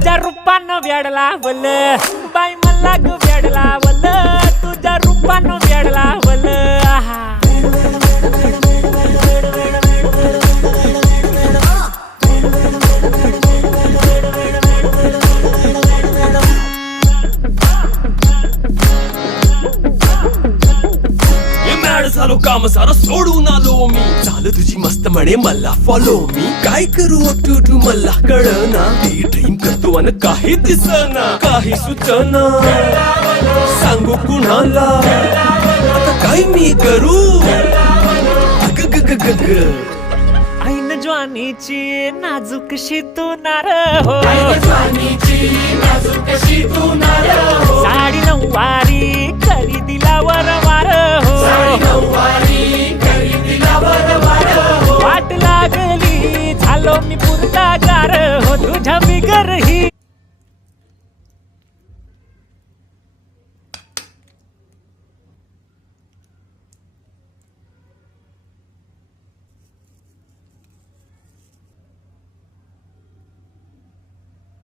तुझ्या रूपानं वेडला वल बाई मला ग वेडला वल तुझ्या रूपानं वेडला वल आहा झालो काम सारं सोडून आलो मी झालं तुझी मस्त म्हणे मला फॉलो मी काय करू टू मला कळना ते ड्रीम करतो आणि काही दिसना काही सुचना सांगू कुणाला आता काय मी करू ऐन ज्वानीची नाजूकशी तू नार हो साडी नऊवारी खरेदीला वरवार हो वाट लागली झालो मी पुरता गार हो तुझ्या बिगर ही